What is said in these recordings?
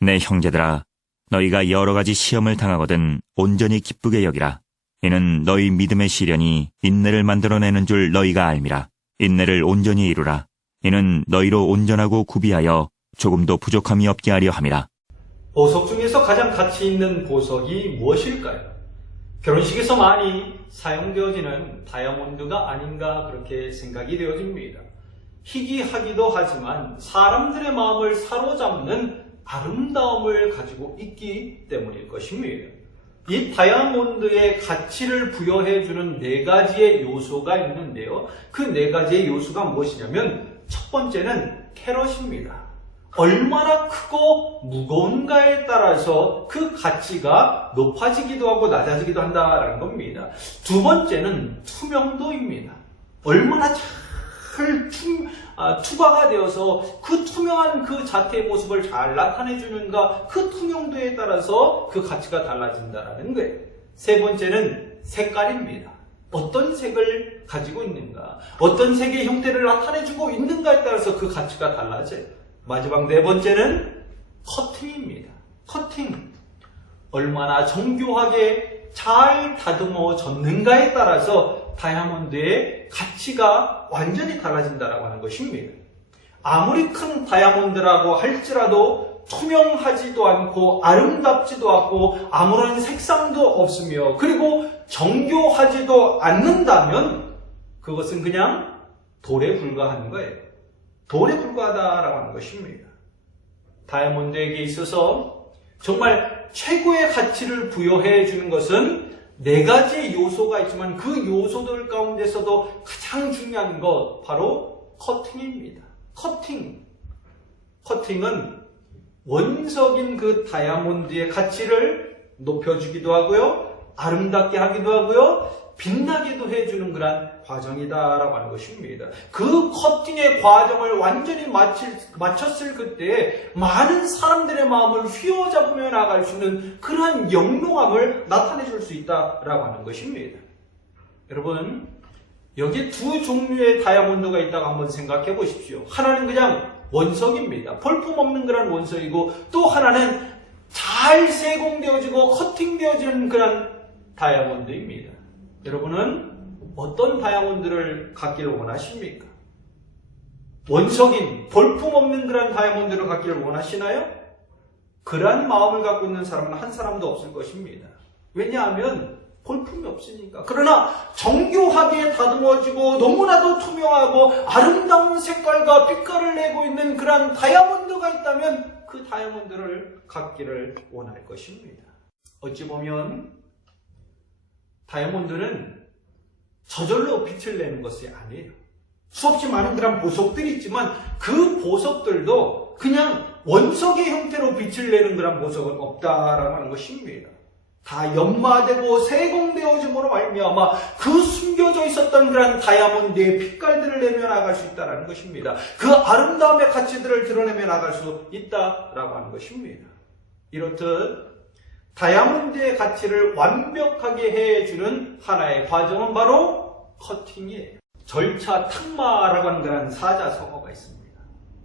내 형제들아, 너희가 여러 가지 시험을 당하거든 온전히 기쁘게 여기라. 이는 너희 믿음의 시련이 인내를 만들어내는 줄 너희가 알미라. 인내를 온전히 이루라. 이는 너희로 온전하고 구비하여 조금도 부족함이 없게 하려 함이라. 보석 중에서 가장 가치 있는 보석이 무엇일까요? 결혼식에서 많이 사용되어지는 다이아몬드가 아닌가 그렇게 생각이 되어집니다. 희귀하기도 하지만 사람들의 마음을 사로잡는 아름다움을 가지고 있기 때문일 것입니다. 이 다이아몬드의 가치를 부여해주는 네 가지의 요소가 있는데요. 그 네 가지의 요소가 무엇이냐면 첫 번째는 캐럿입니다. 얼마나 크고 무거운가에 따라서 그 가치가 높아지기도 하고 낮아지기도 한다는 겁니다. 두 번째는 투명도입니다. 얼마나 잘 투과가 되어서 그 투명한 그 자태의 모습을 잘 나타내주는가, 그 투명도에 따라서 그 가치가 달라진다는 거예요. 세 번째는 색깔입니다. 어떤 색을 가지고 있는가, 어떤 색의 형태를 나타내주고 있는가에 따라서 그 가치가 달라져요. 마지막 네 번째는 커팅입니다. 커팅. 얼마나 정교하게 잘 다듬어졌는가에 따라서 다이아몬드의 가치가 완전히 달라진다고 하는 것입니다. 아무리 큰 다이아몬드라고 할지라도 투명하지도 않고 아름답지도 않고 아무런 색상도 없으며 그리고 정교하지도 않는다면 그것은 그냥 돌에 불과한 거예요. 돌에 불과하다라고 하는 것입니다. 다이아몬드에게 있어서 정말 최고의 가치를 부여해 주는 것은 네 가지의 요소가 있지만 그 요소들 가운데서도 가장 중요한 것 바로 커팅입니다. 커팅은 원석인 그 다이아몬드의 가치를 높여주기도 하고요, 아름답게 하기도 하고요, 빛나게도 해주는 그런 과정이다라고 하는 것입니다. 그 커팅의 과정을 완전히 마쳤을 그때 많은 사람들의 마음을 휘어잡으며 나갈 수 있는 그러한 영롱함을 나타내줄 수 있다라고 하는 것입니다. 여러분, 여기 두 종류의 다이아몬드가 있다고 한번 생각해 보십시오. 하나는 그냥 원석입니다. 볼품없는 그런 원석이고, 또 하나는 잘 세공되어지고 커팅되어지는 그런 다이아몬드입니다. 여러분은 어떤 다이아몬드를 갖기를 원하십니까? 원석인, 볼품없는 그런 다이아몬드를 갖기를 원하시나요? 그러한 마음을 갖고 있는 사람은 한 사람도 없을 것입니다. 왜냐하면 볼품이 없으니까. 그러나 정교하게 다듬어지고 너무나도 투명하고 아름다운 색깔과 빛깔을 내고 있는 그런 다이아몬드가 있다면 그 다이아몬드를 갖기를 원할 것입니다. 어찌 보면 다이아몬드는 저절로 빛을 내는 것이 아니에요. 수없이 많은 그런 보석들이 있지만 그 보석들도 그냥 원석의 형태로 빛을 내는 그런 보석은 없다라고 하는 것입니다. 다 연마되고 세공되어짐으로 말미암아 그 숨겨져 있었던 그런 다이아몬드의 빛깔들을 내며 나갈 수 있다는 것입니다. 그 아름다움의 가치들을 드러내며 나갈 수 있다라고 하는 것입니다. 이렇듯 다이아몬드의 가치를 완벽하게 해주는 하나의 과정은 바로 커팅이에요. 절차 탁마라고 하는 그런 사자성어가 있습니다.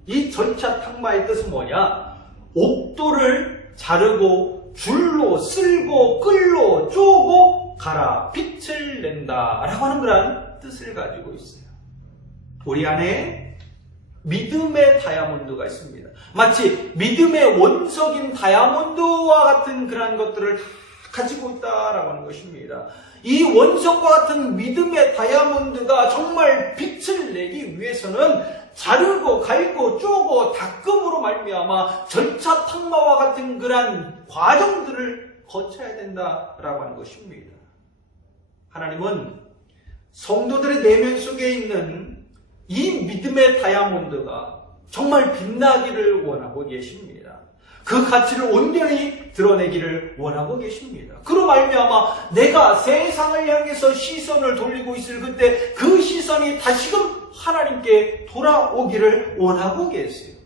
이 절차 탁마의 뜻은 뭐냐? 옥도를 자르고 줄로 쓸고 끌로 쪼고 갈아 빛을 낸다 라고 하는 그런 뜻을 가지고 있어요. 우리 안에 믿음의 다이아몬드가 있습니다. 마치 믿음의 원석인 다이아몬드와 같은 그런 것들을 다 가지고 있다라고 하는 것입니다. 이 원석과 같은 믿음의 다이아몬드가 정말 빛을 내기 위해서는 자르고 갈고 쪼고 닦음으로 말미암아 절차 탁마와 같은 그러한 과정들을 거쳐야 된다라고 하는 것입니다. 하나님은 성도들의 내면 속에 있는 이 믿음의 다이아몬드가 정말 빛나기를 원하고 계십니다. 그 가치를 온전히 드러내기를 원하고 계십니다. 그로 말미암아 내가 세상을 향해서 시선을 돌리고 있을 그때 그 시선이 다시금 하나님께 돌아오기를 원하고 계세요.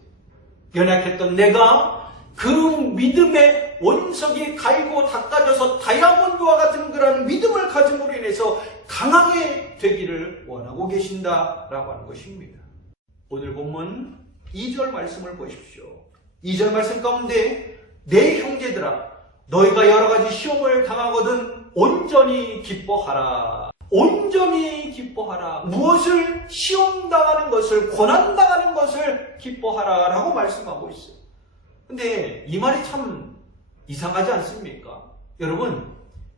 연약했던 내가 그 믿음의 원석이 갈고 닦아져서 다이아몬드와 같은 그런 믿음을 가짐으로 인해서 강하게 되기를 원하고 계신다라고 하는 것입니다. 오늘 본문 2절 말씀을 보십시오. 2절 말씀 가운데 내 형제들아 너희가 여러 가지 시험을 당하거든 온전히 기뻐하라. 온전히 기뻐하라. 무엇을? 시험 당하는 것을, 고난 당하는 것을 기뻐하라 라고 말씀하고 있어요. 근데 이 말이 참 이상하지 않습니까? 여러분,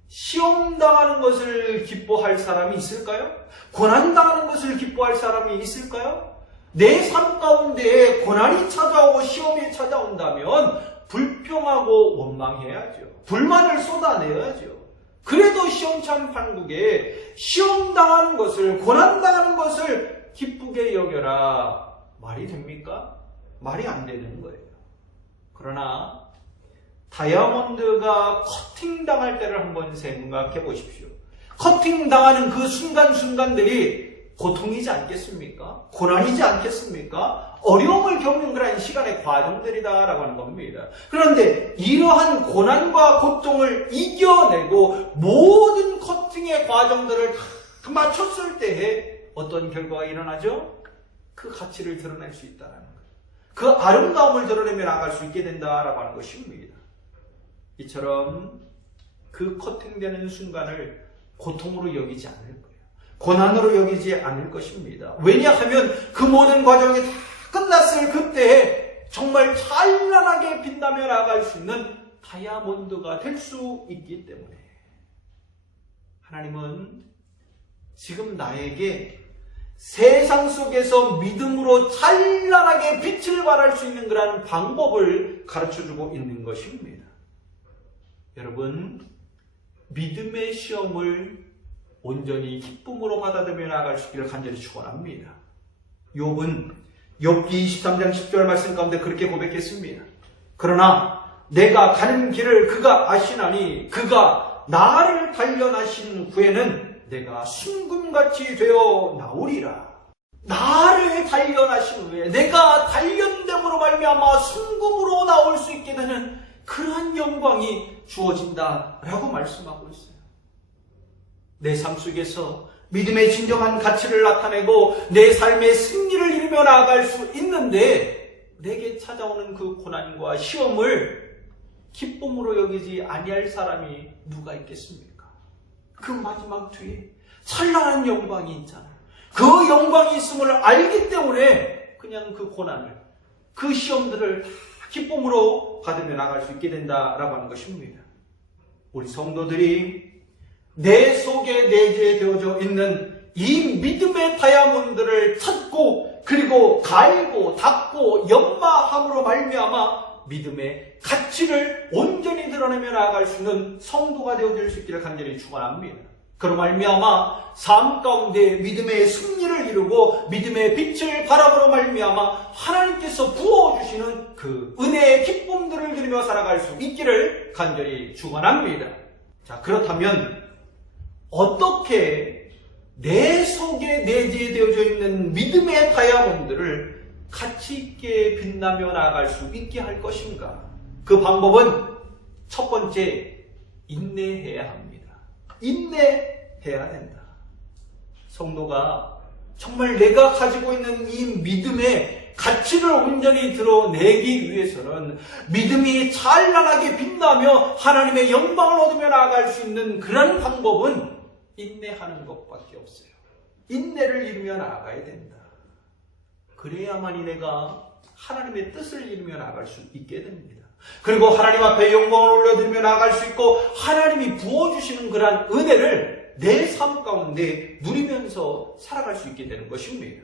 시험 당하는 것을 기뻐할 사람이 있을까요? 고난 당하는 것을 기뻐할 사람이 있을까요? 내 삶 가운데 고난이 찾아오고 시험이 찾아온다면 불평하고 원망해야죠. 불만을 쏟아내야죠. 그래도 시험찬 판국에 시험 당하는 것을, 고난 당하는 것을 기쁘게 여겨라. 말이 됩니까? 말이 안 되는 거예요. 그러나 다이아몬드가 커팅 당할 때를 한번 생각해 보십시오. 커팅 당하는 그 순간순간들이 고통이지 않겠습니까? 고난이지 않겠습니까? 어려움을 겪는 그런 시간의 과정들이다라고 하는 겁니다. 그런데 이러한 고난과 고통을 이겨내고 모든 커팅의 과정들을 다 마쳤을 때에 어떤 결과가 일어나죠? 그 가치를 드러낼 수 있다는 거예요. 그 아름다움을 드러내며 나갈 수 있게 된다라고 하는 것입니다. 이처럼 그 커팅되는 순간을 고통으로 여기지 않을 거예요. 고난으로 여기지 않을 것입니다. 왜냐하면 그 모든 과정이 다 끝났을 그때에 정말 찬란하게 빛나며 나갈 수 있는 다이아몬드가 될 수 있기 때문에 하나님은 지금 나에게 세상 속에서 믿음으로 찬란하게 빛을 발할 수 있는 그런 방법을 가르쳐주고 있는 것입니다. 여러분, 믿음의 시험을 온전히 기쁨으로 받아들여 나갈 수 있기를 간절히 축원합니다. 욥은 욥기 23장 10절 말씀 가운데 그렇게 고백했습니다. 그러나 내가 가는 길을 그가 아시나니 그가 나를 단련하신 후에는 내가 순금같이 되어 나오리라. 나를 단련하신 후에 내가 단련됨으로 말미암아 순금으로 나올 수 있게 되는 그러한 영광이 주어진다라고 말씀하고 있어요. 내 삶 속에서 믿음의 진정한 가치를 나타내고 내 삶의 승리를 이루며 나아갈 수 있는데 내게 찾아오는 그 고난과 시험을 기쁨으로 여기지 아니할 사람이 누가 있겠습니까? 그 마지막 뒤에 찬란한 영광이 있잖아요. 그 영광이 있음을 알기 때문에 그냥 그 고난을, 그 시험들을 다 기쁨으로 받으며 나갈 수 있게 된다라고 하는 것입니다. 우리 성도들이 내 속에 내재되어져 있는 이 믿음의 다이아몬드를 찾고 그리고 갈고 닦고 연마함으로 말미암아 믿음의 가치를 온전히 드러내며 나아갈 수 있는 성도가 되어질 수 있기를 간절히 축원합니다. 그로 말미암아 삶 가운데 믿음의 승리를 이루고 믿음의 빛을 바라보로 말미암아 하나님께서 부어주시는 그 은혜의 기쁨들을 누리며 살아갈 수 있기를 간절히 축원합니다. 자, 그렇다면 어떻게 내 속에 내재되어져 있는 믿음의 다이아몬드를 가치 있게 빛나며 나아갈 수 있게 할 것인가? 그 방법은 첫 번째, 인내해야 합니다. 인내해야 된다. 성도가 정말 내가 가지고 있는 이 믿음의 가치를 온전히 드러내기 위해서는 믿음이 찬란하게 빛나며 하나님의 영광을 얻으며 나아갈 수 있는 그런 방법은 인내하는 것밖에 없어요. 인내를 이루며 나아가야 된다. 그래야만이 내가 하나님의 뜻을 이루며 나아갈 수 있게 됩니다. 그리고 하나님 앞에 영광을 올려드리며 나아갈 수 있고 하나님이 부어주시는 그러한 은혜를 내 삶 가운데 누리면서 살아갈 수 있게 되는 것입니다.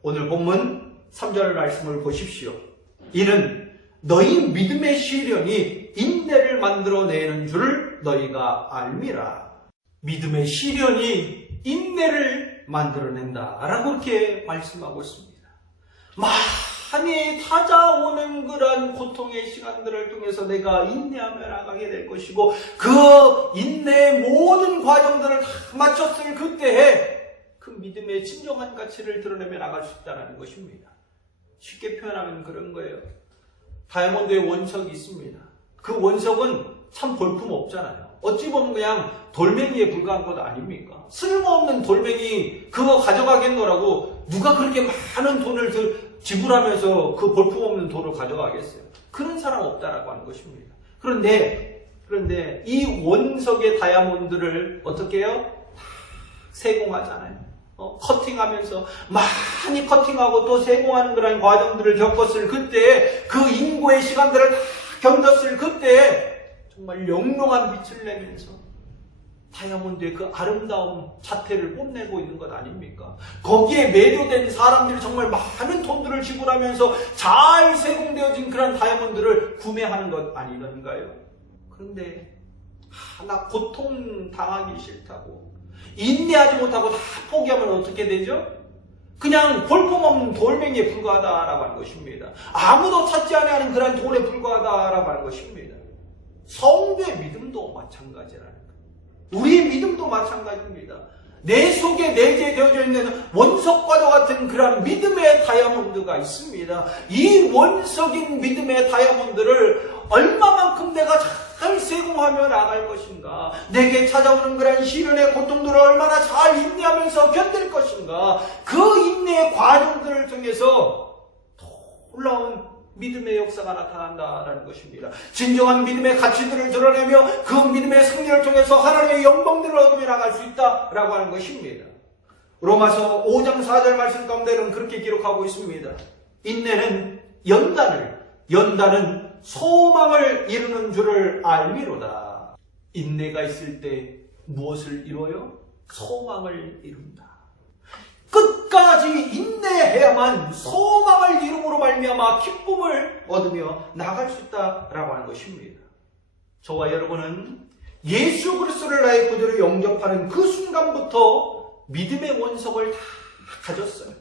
오늘 본문 3절 말씀을 보십시오. 이는 너희 믿음의 시련이 인내를 만들어내는 줄 너희가 알미라. 믿음의 시련이 인내를 만들어낸다라고 이렇게 말씀하고 있습니다. 많이 찾아오는 그런 고통의 시간들을 통해서 내가 인내하며 나가게 될 것이고 그 인내의 모든 과정들을 다 마쳤을 그때에 그 믿음의 진정한 가치를 드러내며 나갈 수 있다는 것입니다. 쉽게 표현하면 그런 거예요. 다이아몬드의 원석이 있습니다. 그 원석은 참 볼품 없잖아요. 어찌 보면 그냥 돌멩이에 불과한 것 아닙니까? 쓸모없는 돌멩이 그거 가져가겠노라고 누가 그렇게 많은 돈을 지불하면서 그 볼품없는 돈을 가져가겠어요? 그런 사람 없다라고 하는 것입니다. 그런데 이 원석의 다이아몬드를 어떻게 해요? 다 세공하잖아요. 커팅하면서 많이 커팅하고 또 세공하는 그런 과정들을 겪었을 그때, 그 인고의 시간들을 다 견뎠을 그때 정말 영롱한 빛을 내면서 다이아몬드의 그 아름다운 자태를 뽐내고 있는 것 아닙니까? 거기에 매료된 사람들이 정말 많은 돈들을 지불하면서 잘 세공되어진 그런 다이아몬드를 구매하는 것 아니던가요? 그런데 나 고통 당하기 싫다고 인내하지 못하고 다 포기하면 어떻게 되죠? 그냥 볼품없는 돌멩이에 불과하다라고 하는 것입니다. 아무도 찾지 아니하는 그런 돌에 불과하다라고 하는 것입니다. 성도의 믿음도 마찬가지라는 거예요. 우리의 믿음도 마찬가지입니다. 내 속에 내재되어져 있는 원석과도 같은 그런 믿음의 다이아몬드가 있습니다. 이 원석인 믿음의 다이아몬드를 얼마만큼 내가 잘 세공하며 나갈 것인가, 내게 찾아오는 그런 시련의 고통들을 얼마나 잘 인내하면서 견딜 것인가, 그 인내의 과정들을 통해서 놀라운 믿음의 역사가 나타난다라는 것입니다. 진정한 믿음의 가치들을 드러내며 그 믿음의 승리를 통해서 하나님의 영광들을 얻으며 나갈 수 있다라고 하는 것입니다. 로마서 5장 4절 말씀 가운데는 그렇게 기록하고 있습니다. 인내는 연단은 소망을 이루는 줄을 알미로다. 인내가 있을 때 무엇을 이루어요? 소망을 이룬다. 끝까지 인내해야만 소망을 이룸으로 말미암아 기쁨을 얻으며 나갈 수 있다라고 하는 것입니다. 저와 여러분은 예수 그리스도를 나의 구주로 영접하는 그 순간부터 믿음의 원석을 다 가졌어요.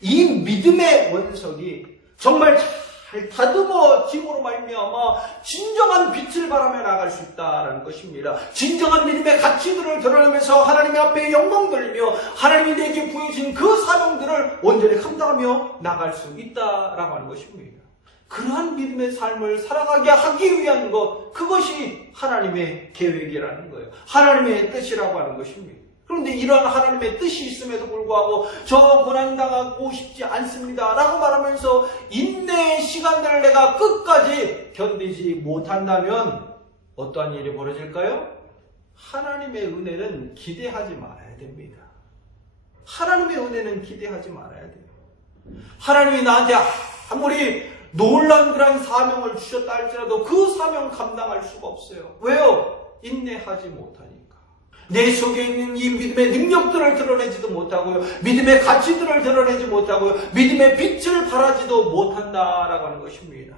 이 믿음의 원석이 정말 잘 다듬어짐으로 말미암아 진정한 빛을 발하며 나갈 수 있다라는 것입니다. 진정한 믿음의 가치들을 드러내면서 하나님의 앞에 영광 돌리며 하나님이 내게 부여진 그 사명들을 온전히 감당하며 나갈 수 있다라고 하는 것입니다. 그러한 믿음의 삶을 살아가게 하기 위한 것, 그것이 하나님의 계획이라는 거예요. 하나님의 뜻이라고 하는 것입니다. 그런데 이러한 하나님의 뜻이 있음에도 불구하고 저 고난당하고 싶지 않습니다 라고 말하면서 인내의 시간들을 내가 끝까지 견디지 못한다면 어떠한 일이 벌어질까요? 하나님의 은혜는 기대하지 말아야 됩니다. 하나님의 은혜는 기대하지 말아야 돼요. 하나님이 나한테 아무리 놀라운 그런 사명을 주셨다 할지라도 그 사명 감당할 수가 없어요. 왜요? 인내하지 못하니까. 내 속에 있는 이 믿음의 능력들을 드러내지도 못하고요. 믿음의 가치들을 드러내지 못하고요. 믿음의 빛을 발하지도 못한다라고 하는 것입니다.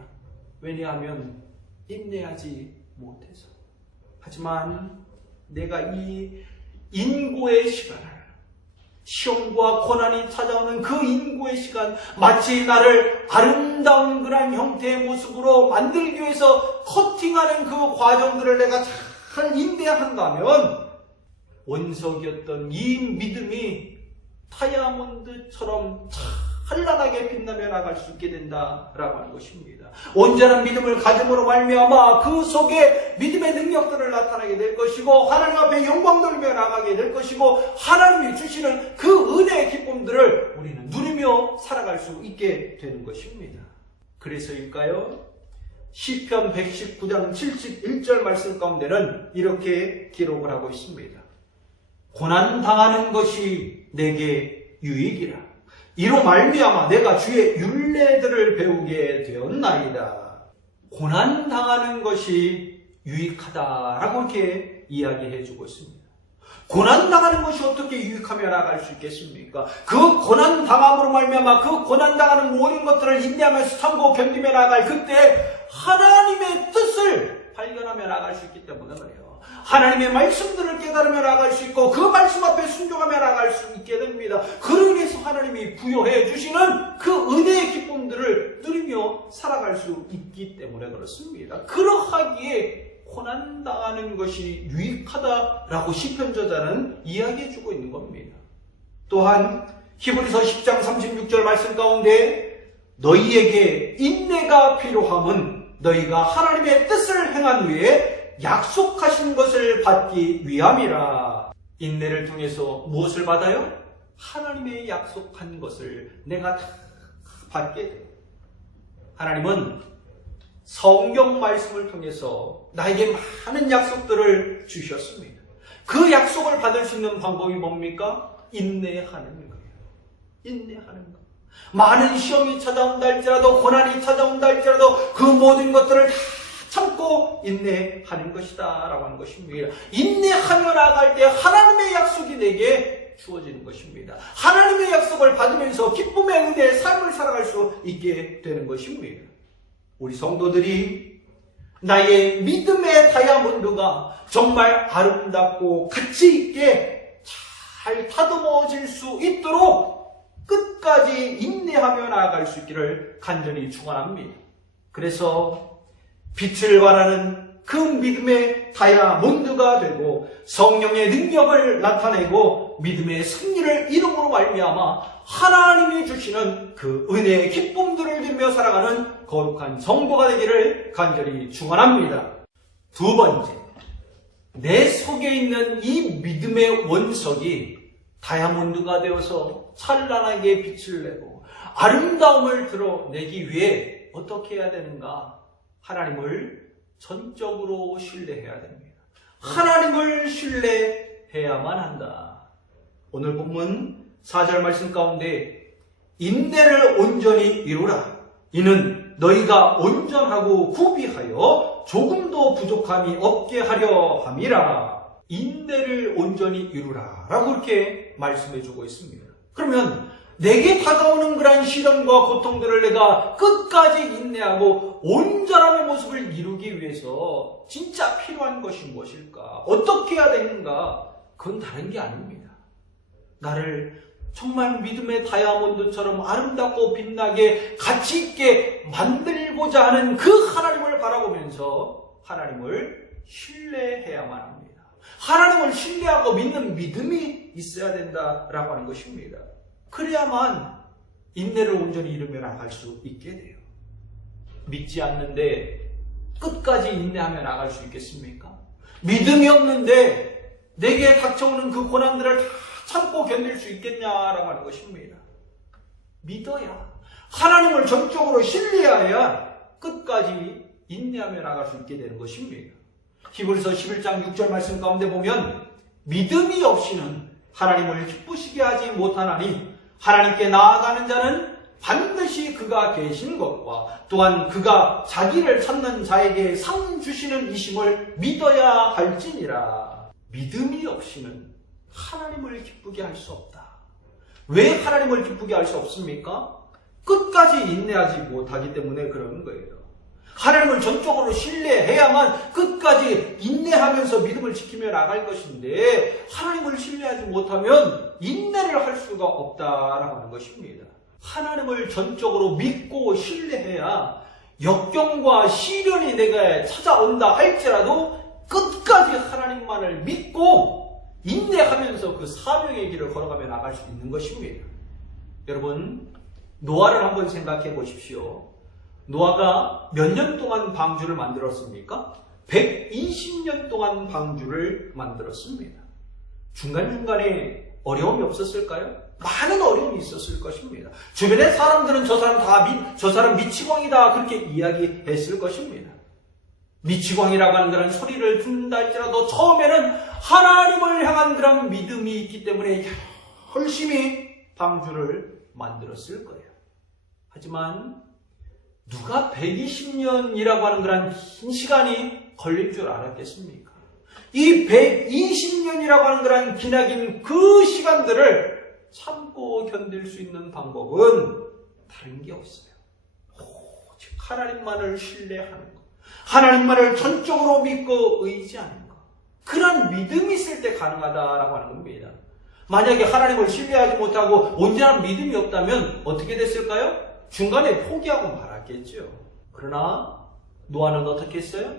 왜냐하면 인내하지 못해서. 하지만 내가 이 인고의 시간을, 시험과 고난이 찾아오는 그 인고의 시간, 마치 나를 아름다운 그런 형태의 모습으로 만들기 위해서 커팅하는 그 과정들을 내가 잘 인내한다면 원석이었던 이 믿음이 다이아몬드처럼 찬란하게 빛나며 나갈 수 있게 된다라고 하는 것입니다. 온전한 믿음을 가짐으로 말미암아 그 속에 믿음의 능력들을 나타나게 될 것이고 하나님 앞에 영광 돌리며 나가게 될 것이고 하나님이 주시는 그 은혜의 기쁨들을 우리는 누리며 살아갈 수 있게 되는 것입니다. 그래서일까요? 시편 119장 71절 말씀 가운데는 이렇게 기록을 하고 있습니다. 고난당하는 것이 내게 유익이라. 이로 말미암아 내가 주의 율례들을 배우게 되었나이다. 고난당하는 것이 유익하다라고 이렇게 이야기해주고 있습니다. 고난당하는 것이 어떻게 유익하며 나갈 수 있겠습니까? 그 고난당함으로 말미암아 그 고난당하는 모든 것들을 인내하면서 참고 견디며 나갈 그때 하나님의 뜻을 발견하며 나갈 수 있기 때문에 그래요. 하나님의 말씀들을 깨달으며 나갈 수 있고 그 말씀 앞에 순종하며 나갈 수 있게 됩니다. 그러기 위해서 하나님이 부여해 주시는 그 은혜의 기쁨들을 누리며 살아갈 수 있기 때문에 그렇습니다. 그러하기에 고난당하는 것이 유익하다라고 시편 저자는 이야기해주고 있는 겁니다. 또한 히브리서 10장 36절 말씀 가운데 너희에게 인내가 필요함은 너희가 하나님의 뜻을 행한 후에 약속하신 것을 받기 위함이라. 인내를 통해서 무엇을 받아요? 하나님의 약속한 것을 내가 다 받게 돼요. 하나님은 성경 말씀을 통해서 나에게 많은 약속들을 주셨습니다. 그 약속을 받을 수 있는 방법이 뭡니까? 인내하는 거예요. 인내하는 거. 많은 시험이 찾아온다 할지라도, 고난이 찾아온다 할지라도 그 모든 것들을 다 참고 인내하는 것이다 라고 하는 것입니다. 인내하며 나아갈 때 하나님의 약속이 내게 주어지는 것입니다. 하나님의 약속을 받으면서 기쁨의 은혜의 삶을 살아갈 수 있게 되는 것입니다. 우리 성도들이 나의 믿음의 다이아몬드가 정말 아름답고 가치 있게 잘 다듬어질 수 있도록 끝까지 인내하며 나아갈 수 있기를 간절히 축원합니다. 그래서 빛을 발하는 그 믿음의 다이아몬드가 되고 성령의 능력을 나타내고 믿음의 승리를 이름으로 말미암아 하나님이 주시는 그 은혜의 기쁨들을 누리며 살아가는 거룩한 성도가 되기를 간절히 축원합니다. 두 번째, 내 속에 있는 이 믿음의 원석이 다이아몬드가 되어서 찬란하게 빛을 내고 아름다움을 드러내기 위해 어떻게 해야 되는가? 하나님을 전적으로 신뢰해야 됩니다. 하나님을 신뢰해야만 한다. 오늘 본문 4절 말씀 가운데 인내를 온전히 이루라. 이는 너희가 온전하고 구비하여 조금도 부족함이 없게 하려 함이라. 인내를 온전히 이루라 라고 이렇게 말씀해주고 있습니다. 그러면 내게 다가오는 그러한 시련과 고통들을 내가 끝까지 인내하고 온전함의 모습을 이루기 위해서 진짜 필요한 것이 무엇일까? 어떻게 해야 되는가? 그건 다른 게 아닙니다. 나를 정말 믿음의 다이아몬드처럼 아름답고 빛나게 가치 있게 만들고자 하는 그 하나님을 바라보면서 하나님을 신뢰해야만 합니다. 하나님을 신뢰하고 믿는 믿음이 있어야 된다라고 하는 것입니다. 그래야만 인내를 온전히 이루며 나갈 수 있게 돼요. 믿지 않는데 끝까지 인내하며 나갈 수 있겠습니까? 믿음이 없는데 내게 닥쳐오는 그 고난들을 다 참고 견딜 수 있겠냐라고 하는 것입니다. 믿어야, 하나님을 전적으로 신뢰해야 끝까지 인내하며 나갈 수 있게 되는 것입니다. 히브리서 11장 6절 말씀 가운데 보면 믿음이 없이는 하나님을 기쁘시게 하지 못하나니 하나님께 나아가는 자는 반드시 그가 계신 것과 또한 그가 자기를 찾는 자에게 상 주시는 이심을 믿어야 할지니라. 믿음이 없이는 하나님을 기쁘게 할 수 없다. 왜 하나님을 기쁘게 할 수 없습니까? 끝까지 인내하지 못하기 때문에 그런 거예요. 하나님을 전적으로 신뢰해야만 끝까지 인내하면서 믿음을 지키며 나갈 것인데 하나님을 신뢰하지 못하면 인내를 할 수가 없다라고 하는 것입니다. 하나님을 전적으로 믿고 신뢰해야 역경과 시련이 내게 찾아온다 할지라도 끝까지 하나님만을 믿고 인내하면서 그 사명의 길을 걸어가며 나갈 수 있는 것입니다. 여러분, 노아를 한번 생각해 보십시오. 노아가 몇 년 동안 방주를 만들었습니까? 120년 동안 방주를 만들었습니다. 중간중간에 어려움이 없었을까요? 많은 어려움이 있었을 것입니다. 주변의 사람들은 저 사람 미치광이다 그렇게 이야기했을 것입니다. 미치광이라고 하는 그런 소리를 듣는다 할지라도 처음에는 하나님을 향한 그런 믿음이 있기 때문에 열심히 방주를 만들었을 거예요. 하지만 누가 120년이라고 하는 그런 긴 시간이 걸릴 줄 알았겠습니까? 이 120년이라고 하는 그런 기나긴 그 시간들을 참고 견딜 수 있는 방법은 다른 게 없어요. 오직 하나님만을 신뢰하는 것, 하나님만을 전적으로 믿고 의지하는 것, 그런 믿음이 있을 때 가능하다라고 하는 겁니다. 만약에 하나님을 신뢰하지 못하고 온전한 믿음이 없다면 어떻게 됐을까요? 중간에 포기하고 말았겠죠. 그러나 노아는 어떻게 했어요?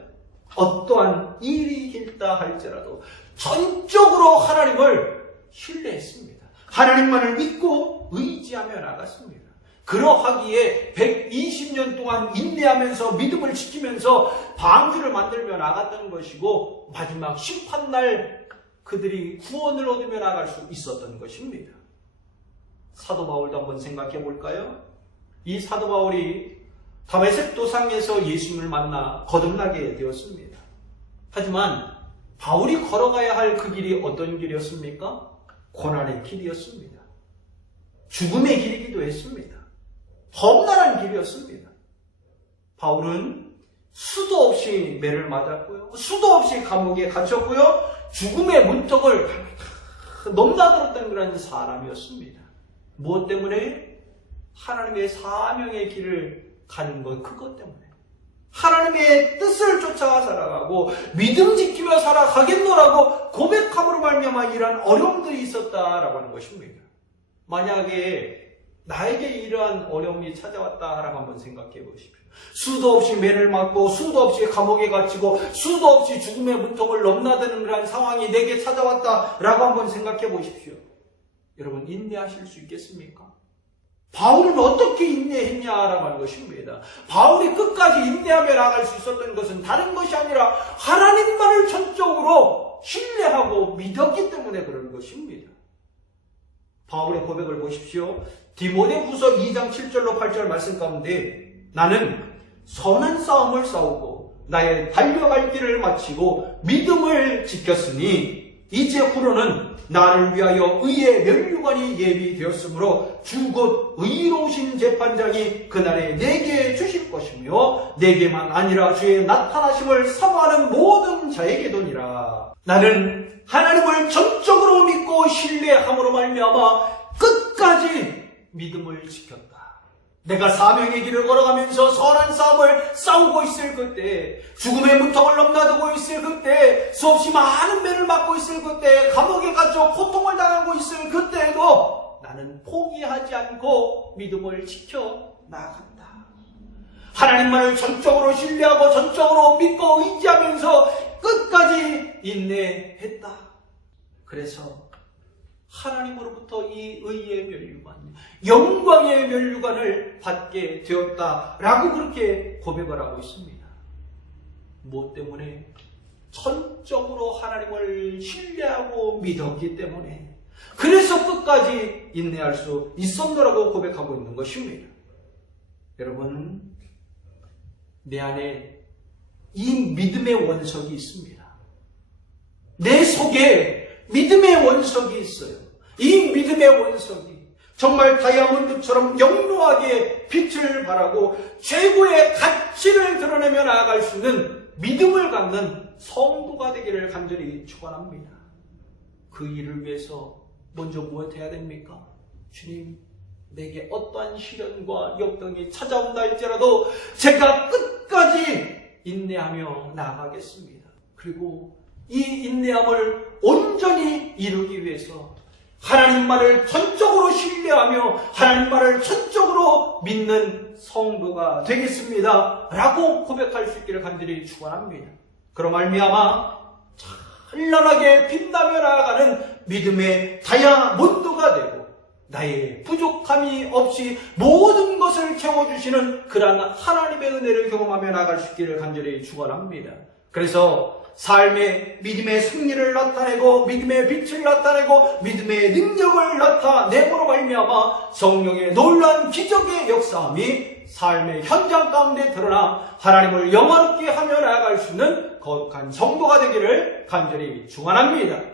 어떠한 일이 있다 할지라도 전적으로 하나님을 신뢰했습니다. 하나님만을 믿고 의지하며 나갔습니다. 그러하기에 120년 동안 인내하면서 믿음을 지키면서 방주를 만들며 나갔던 것이고 마지막 심판날 그들이 구원을 얻으며 나갈 수 있었던 것입니다. 사도 바울도 한번 생각해 볼까요? 이 사도 바울이 다메섹 도상에서 예수님을 만나 거듭나게 되었습니다. 하지만 바울이 걸어가야 할 그 길이 어떤 길이었습니까? 고난의 길이었습니다. 죽음의 길이기도 했습니다. 험난한 길이었습니다. 바울은 수도 없이 매를 맞았고요. 수도 없이 감옥에 갇혔고요. 죽음의 문턱을 넘나들었던 그런 사람이었습니다. 무엇 때문에? 하나님의 사명의 길을 가는 것, 그것 때문에. 하나님의 뜻을 쫓아 살아가고 믿음 지키며 살아가겠노라고 고백함으로 말미암아 이러한 어려움들이 있었다라고 하는 것입니다. 만약에 나에게 이러한 어려움이 찾아왔다라고 한번 생각해 보십시오. 수도 없이 매를 맞고 수도 없이 감옥에 갇히고 수도 없이 죽음의 문턱을 넘나드는 그런 상황이 내게 찾아왔다라고 한번 생각해 보십시오. 여러분, 인내하실 수 있겠습니까? 바울은 어떻게 인내했냐라고 하는 것입니다. 바울이 끝까지 인내하며 나아갈 수 있었던 것은 다른 것이 아니라 하나님만을 전적으로 신뢰하고 믿었기 때문에 그런 것입니다. 바울의 고백을 보십시오. 디모데후서 2장 7절로 8절 말씀 가운데 나는 선한 싸움을 싸우고 나의 달려갈 길을 마치고 믿음을 지켰으니 이제 후로는 나를 위하여 의의 면류관이 예비되었으므로 주 곧 의로우신 재판장이 그날에 내게 주실 것이며 내게만 아니라 주의 나타나심을 사모하는 모든 자에게도니라. 나는 하나님을 전적으로 믿고 신뢰함으로 말미암아 끝까지 믿음을 지켰다. 내가 사명의 길을 걸어가면서 선한 싸움을 싸우고 있을 그때, 죽음의 문턱을 넘나들고 있을 그때, 수없이 많은 매를 맞고 있을 그때, 감옥에 갇혀 고통을 당하고 있을 그때에도 나는 포기하지 않고 믿음을 지켜 나아간다. 하나님만을 전적으로 신뢰하고 전적으로 믿고 의지하면서 끝까지 인내했다. 그래서 하나님으로부터 이 의의 면류관, 영광의 면류관을 받게 되었다라고 그렇게 고백을 하고 있습니다. 무엇 때문에? 전적으로 하나님을 신뢰하고 믿었기 때문에, 그래서 끝까지 인내할 수 있었노라고 고백하고 있는 것입니다. 여러분, 내 안에 이 믿음의 원석이 있습니다. 내 속에 믿음의 원석이 있어요. 이 믿음의 원석이 정말 다이아몬드처럼 영롱하게 빛을 발하고 최고의 가치를 드러내며 나아갈 수 있는 믿음을 갖는 성도가 되기를 간절히 축원합니다. 그 일을 위해서 먼저 무엇 해야 됩니까? 주님, 내게 어떠한 시련과 역경이 찾아온다 할지라도 제가 끝까지 인내하며 나아가겠습니다. 그리고 이 인내함을 온전히 이루기 위해서 하나님만을 전적으로 신뢰하며 하나님만을 전적으로 믿는 성도가 되겠습니다 라고 고백할 수 있기를 간절히 축원합니다. 그로 말미암아 찬란하게 빛나며 나아가는 믿음의 다이아몬드가 되고 나의 부족함이 없이 모든 것을 채워주시는 그러한 하나님의 은혜를 경험하며 나아갈 수 있기를 간절히 축원합니다. 그래서 삶의 믿음의 승리를 나타내고 믿음의 빛을 나타내고 믿음의 능력을 나타내므로 말미암아 성령의 놀라운 기적의 역사함이 삶의 현장 가운데 드러나 하나님을 영원케 하며 나아갈 수 있는 거룩한 성도가 되기를 간절히 축원합니다.